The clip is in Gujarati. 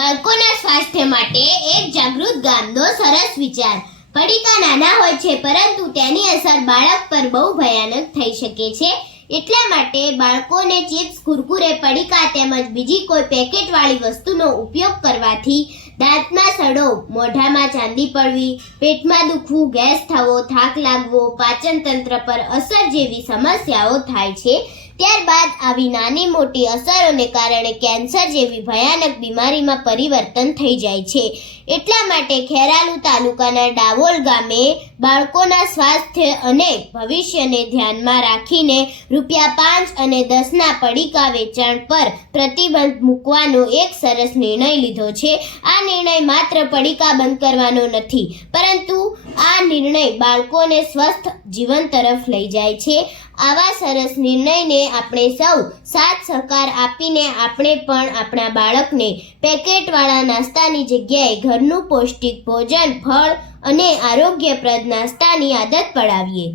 બાળકોના સ્વાસ્થ્ય માટે એક જાગૃત ગામનો સરસ વિચાર. પડીકા નાના હોય છે, પરંતુ તેની અસર બાળક પર બહુ ભયાનક થઈ શકે છે. એટલા માટે બાળકોને ચિપ્સ, કુરકુરે, પડીકા તેમજ બીજી કોઈ પેકેટવાળી વસ્તુનો ઉપયોગ કરવાથી દાંતમાં સડો, મોઢામાં ચાંદી પડવી, પેટમાં દુખવું, ગેસ થવો, થાક લાગવો, પાચન તંત્ર પર અસર જેવી સમસ્યાઓ થાય છે. ત્યારબાદ આવી નાની મોટી અસરોને કારણે કેન્સર જેવી ભયાનક બીમારીમાં પરિવર્તન થઈ જાય છે. એટલા માટે ખેરાલુ તાલુકાના ડાવોલ ગામે બાળકોના સ્વાસ્થ્ય અને ભવિષ્યને ધ્યાનમાં રાખીને ₹5 અને 10ના પડીકા વેચાણ પર પ્રતિબંધ મૂકવાનો એક સરસ નિર્ણય લીધો છે. આ નિર્ણય માત્ર પડીકા બંધ કરવાનો નથી, પરંતુ આ નિર્ણય બાળકોને સ્વસ્થ જીવન તરફ લઈ જાય છે. આવા સરસ નિર્ણયને આપણે સૌ સાથ સહકાર આપીને આપણે પણ આપણા બાળકને પેકેટવાળા નાસ્તાની જગ્યાએ ઘરનું પૌષ્ટિક ભોજન, ફળ અને આરોગ્યપ્રદ નાસ્તાની આદત પડાવીએ.